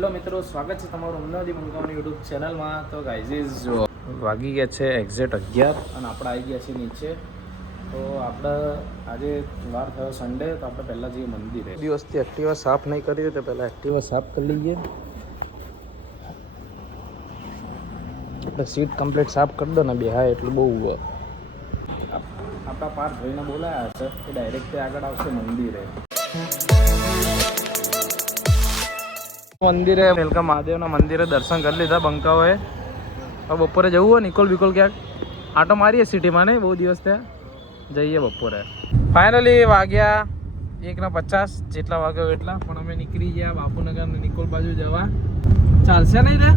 Hello મિત્રો, સ્વાગત છે તમારું અમદાવાદી બંકાવાની યુટ્યુબ ચેનલમાં. તો ગાઈઝીસ જો વાગી ગયા છે એક્ઝેક્ટ 11 અને આપણે આવી ગયા છીએ નીચે. તો આપણે આજે વાર થયો સન્ડે, તો આપણે પહેલાં જઈએ મંદિરે. દિવસથી એક્ટિવા સાફ નહીં કરી તો પહેલાં એક્ટિવા સાફ કરી લઈએ. આપણે સીટ કમ્પ્લીટ સાફ કરી દો ને બે હા એટલું બહુ. આપણા પાર જોઈને બોલાયા છે કે ડાયરેક્ટ આગળ આવશે મંદિરે. મંદિરે વેલકમ મહાદેવના મંદિરે દર્શન કરી લીધા બંકાઓએ. હવે બપોરે જવું હોય નિકોલ બિકોલ ક્યાંક આટો મારીએ સિટીમાં, નહીં બહુ દિવસ ત્યાં જઈએ બપોરે. ફાઇનલી વાગ્યા 1:50 જેટલા વાગ્યો એટલા, પણ અમે નીકળી ગયા બાપુનગર ને નિકોલ બાજુ જવા. ચાલશે નહીં રે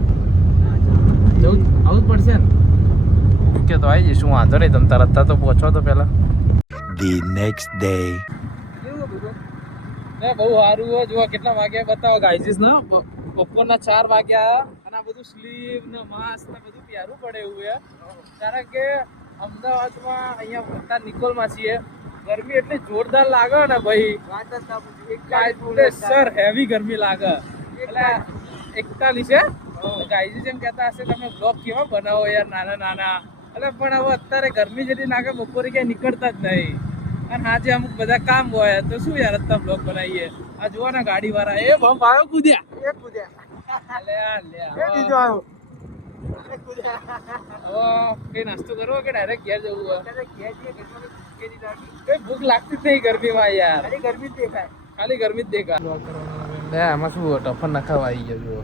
જવું, આવું જ પડશે ને. ઓકે તો આવી જઈશું, વાંધો નહીં. તમે તરત તો પહોંચો તો પહેલાં. The next day. બહુ સારું હોય. જોવા કેટલા વાગ્યા બતાવો ગાઈઝીસ ને. બપોરના 4 વાગ્યા અને આ બધું સ્લીવ ને માસ્ક ને બધું પહેરવું પડે એવું છે, કારણ કે અમદાવાદમાં અહીંયા નિકોલમાં છીએ, ગરમી એટલી જોરદાર લાગે ને ભાઈ, સર હેવી ગરમી લાગે. એટલે 41 છે ગાઈઝીસ એમ કહેતા હશે તમે બ્લોગ કેવા બનાવો યાર નાના નાના. એટલે પણ હવે અત્યારે ગરમી જેટલી લાગે બપોરે ક્યાંય નીકળતા જ નહીં, અને આજે અમુક બધા કામ હોય તો શું યાર અત્યારે બ્લોગ બનાવીએ. આ જોવા ને ગાડી વાળા એ બમ્પ આવ્યો, કૂદ્યા કઈ નાસ્તો કરવો કે ડાયરેક્ટ ઘેર જવું હોય? કઈ ભૂખ લાગતી જ નહીં ગરમીમાં યાર, ખાલી ગરમી જ દેખાય. આમાં શું ટફન નખાવા આવી ગયો જુઓ.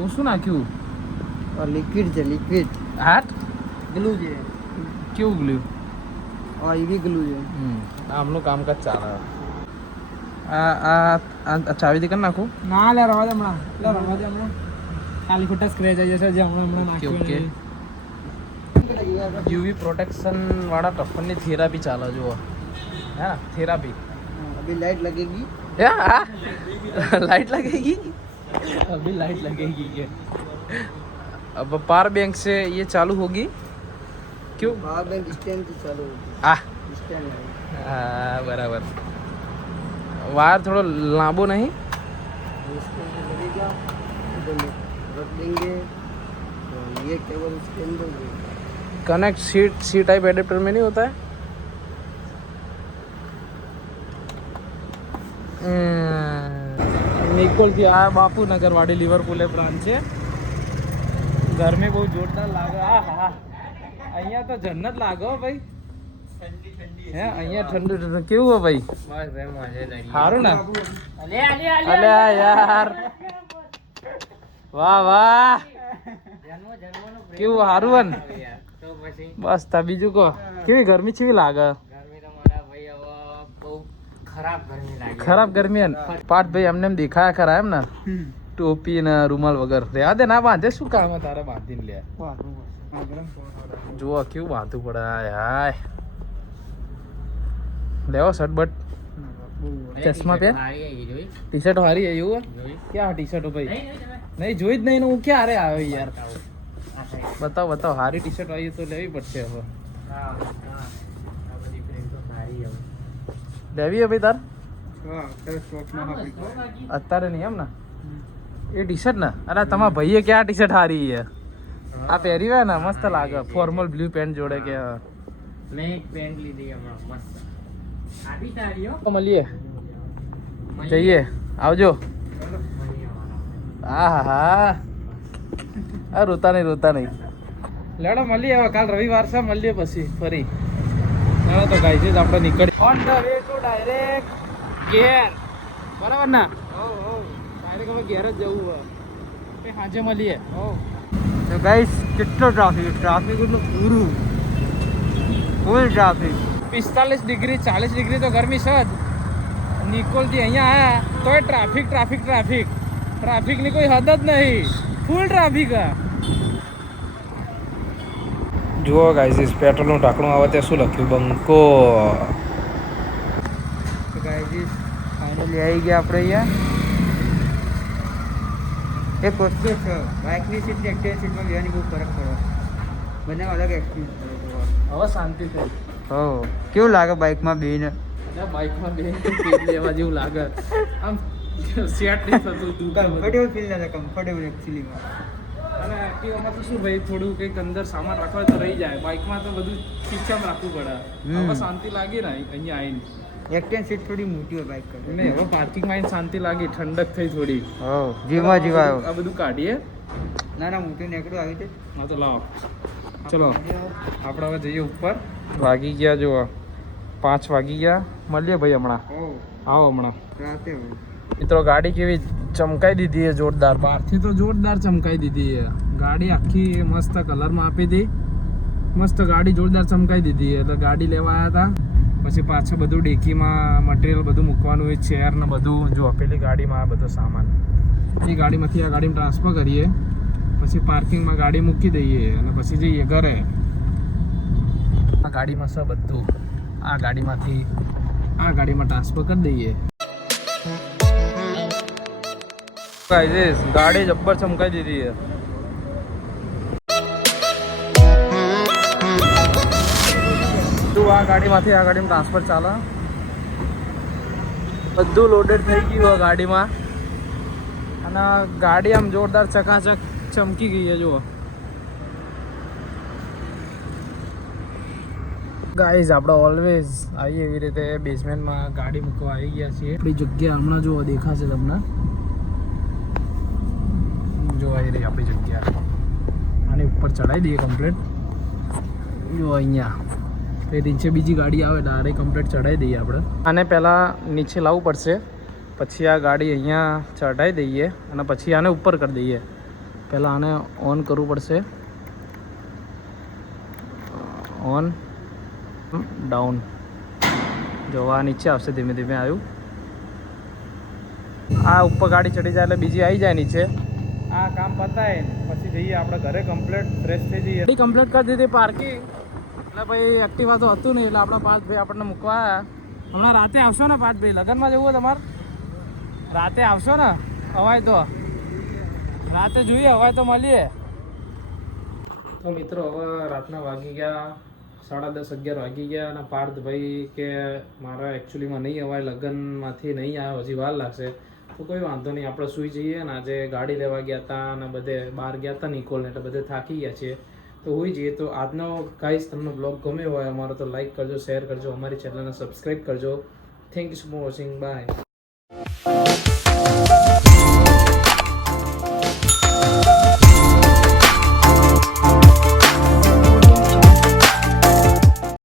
હું શું નાખ્યું? લિક્વિડ છે, લિક્વિડ હાટ ગ્લુ છે. કેવું ગ્લુ? એવી ગ્લુ છે. આમનું કામકાજ ચાલે. આ ચાવીથી કરી નાખું? ના લે રવા દે હમણાં, ખાલી ખોટા સ્ક્રેચ આવી જશે જે હમણાં નાખ્યું. યુવી પ્રોટેક્શન વાળા ટફનની થેરાપી ચાલે જુઓ. હે થેરાપી. अभी लाइट लगेगी. लाइट लगेगी, अभी लाइट लगेगी क्या? अब पावर बैंक से ये चालू होगी क्यों? पावर बैंक स्टैंड से चालू होगी. स्टैंड हाँ बराबर. वायर थोड़ा लांबो नहीं, इसके लगेगा, इधर रख देंगे तो ये केबल इसके अंदर कनेक्ट सी टाइप एडेप्टर में नहीं होता है. નિકોલ થી આ બાપુનગર વાડી લિવરપુલ બ્રાન્ચ છે. ગરમી બહુ જોરદાર લાગે. હા અહીંયા તો જન્નત લાગે હો ભાઈ. હે અહીંયા ઠંડુ ઠંડુ કેવું હો ભાઈ? સારું ને? અલ્યા યાર વાહ વાહ, કેવું સારું ને? બસ તા બીજું કહો, કેવી ગરમી કેવી લાગે? ખરાબ ગરમી ને પાઠ ભાઈ એમને એમ દેખાયા ખરા એમ ને, ટોપી ને રૂમાલ વગર. રેવા દે, ના બાંધે, શું કામ તારે બાંધીને લે. જુઓ કેવું બાંધવું પડે. હાય લેવો શર્ટ બટ ચશ્મા પહેર, ટી શર્ટ હારી એવું ક્યાં ટી શર્ટો ભાઈ? નહીં જોઈ જ નહીં ને હું ક્યારે આવ્યો યાર. બતાવો બતાવો, હારી ટી શર્ટ આવી તો લેવી પડશે હવે. લેવી હે ભાઈ તાર? અત્યારે નહીં એમ ને? એ ટી શર્ટ ને, અરે તમારા ભાઈએ ક્યાં ટી શર્ટ હારી છે? આ પહેરી હોય ને મસ્ત લાગે, ફોર્મલ બ્લુ પેન્ટ જોડે. કે મેં એક પેન્ટ લીધી હમણાં મસ્ત. મળીએ, જઈએ, આવજો. હા રોતા નહીં લેડો મળીએ. હવે કાલ રવિવાર છે, મળીએ પછી ફરી. ચાલો તો ગાઈઝીસ આપણે નીકળી on the way to direct ઘેર. બરાબર ને? ડાયરેક્ટ હવે ઘેર જ જવું હોય. સાંજે મળીએ. તો ગાઈસ કેટલો ટ્રાફિક નું પૂરું ફૂલ ટ્રાફિક. 45 ડિગ્રી 40 ડિગ્રી તો ગરમી છે જ. નિકોલથી અહીંયા આવ્યા તોય ટ્રાફિકની કોઈ હદ જ નહીં, ફૂલ ટ્રાફિક. જુઓ ગાઈઝીસ, પેટ્રોલનું ઢાંકણું આવે ત્યાં શું લખ્યું? બંકો. તો ગાઈસ ફાઇનલી આવી ગયા આપણે અહીંયા. એક વસ્તુ છે, બાઇકની સીટ ને એક્ટિવા સીટમાં બેવાની બહુ ફરક પડે. બંને અલગ એક્સપિરિયન્સ પડે. હવે શાંતિ થઈ. કેવું લાગે બાઇકમાં બેને? બાઇકમાં બે લેવા જેવું લાગે. આમ સેટ નહીં થતું દુખે બધું. કમ્ફર્ટેબલ ફીલ ના થાય, કમ્ફર્ટેબલ એકચ્યુઅલીમાં. અને એક્ટિવામાં તો શું ભાઈ થોડું કંઈક અંદર સામાન રાખવા હોય તો રહી જાય. બાઇકમાં તો બધું ખીચામાં રાખવું પડે. હવે શાંતિ લાગી ને અહીંયા આવીને. એક્ટેન સીટ થોડી મોટી હોય બાઇક કરતાં. નહીં હવે પાર્કિંગમાં આવીને શાંતિ લાગી, ઠંડક થઈ થોડી. જીવા જીવા આ બધું કાઢીએ. ના ના મોટી નીકળ્યું આવી છે. હા તો લાવો ચલો આપણે હવે જઈએ ઉપર. વાગી ગયા જો 5 વાગી ગયા. મળીએ ભાઈ હમણાં. આવો હમણાં. રાતે મિત્રો ગાડી કેવી ચમકાઈ દીધી છે જોરદાર. બહારથી તો જોરદાર ચમકાઈ દીધી છે ગાડી. આખી મસ્ત કલરમાં આપી હતી. મસ્ત ગાડી જોરદાર ચમકાઈ દીધી છે. એટલે ગાડી લેવા આવ્યા હતા. પછી પાછળ બધું ડેકીમાં મટીરિયલ બધું મૂકવાનું હોય, ચેર ને બધું. જો પેલી ગાડીમાં આ બધો સામાન એ ગાડીમાંથી આ ગાડીમાં ટ્રાન્સફર કરીએ. પછી પાર્કિંગમાં ગાડી મૂકી દઈએ અને પછી જઈએ ઘરે. આ ગાડીમાં છે બધું. આ ગાડીમાંથી આ ગાડીમાં ટ્રાન્સફર કરી દઈએ. ગાડી જબ્બર ચમકાઈ દીધી છે. બધું આ ગાડીમાંથી આ ગાડીમાં ટ્રાન્સફર ચાલે. બધું લોડેડ થઈ ગયું આ ગાડીમાં. અને ગાડી આમ જોરદાર ચકાચક ચમકી ગઈ છે જુઓ. ગાઈઝ આપણે ઓલવેઝ આવીએ એવી રીતે બેઝમેન્ટમાં ગાડી મૂકવા આવી ગયા છીએ. આપણી જગ્યા હમણાં જુઓ દેખાશે તમને. જો આવી રહી આપણી જગ્યા. આની ઉપર ચડાવી દઈએ કમ્પ્લીટ. જો અહીંયા એ નીચે બીજી ગાડી આવે ડાયરેક્ટ કમ્પ્લીટ ચડાવી દઈએ આપણે. આને પહેલાં નીચે લાવવું પડશે, પછી આ ગાડી અહીંયા ચડાવી દઈએ અને પછી આને ઉપર કરી દઈએ. પહેલાં આને ઓન કરવું પડશે. On down. જો આ નીચે આવશે ધીમે ધીમે આવ્યું. આ ઉપર ગાડી ચડી જાય એટલે બીજી આવી જાય નીચે. આ કામ પતાય પછી જઈએ આપણે ઘરે કમ્પ્લીટ ફ્રેશ થઈ જઈએ. ગાડી કમ્પ્લીટ કરી દીધી પાર્કિંગ. એટલે ભાઈ એક્ટિવા તો હતું નહીં એટલે આપણા પાર્થભાઈ આપણને મૂકવા આવ્યા. હમણાં રાતે આવશો ને પાર્થભાઈ? લગ્નમાં જવું હોય તમારે? રાતે આવશો ને? હવાય તો રાતે જોઈએ, હવાય તો મળીએ. તો મિત્રો હવે રાતના વાગી ગયા 10:30 11 વાગી ગયા. અને પાર્થભાઈ કે મારા એકચ્યુઅલીમાં નહીં અવાય, લગ્નમાંથી નહીં આવ્યો, હજી વાર લાગશે. તો કોઈ વાંધો નહીં, આપણે સૂઈ જઈએ. અને આજે ગાડી લેવા ગયા હતા અને બધે બહાર ગયા હતા નિકોલને, એટલે બધે થાકી ગયા છીએ તો હોઈ જઈએ. તો આજનો ગાઈસ તમને બ્લોગ ગમ્યો હોય અમારો તો લાઈક કરજો, શેર કરજો, અમારી ચેનલને સબસ્ક્રાઈબ કરજો. Thank you for watching. By.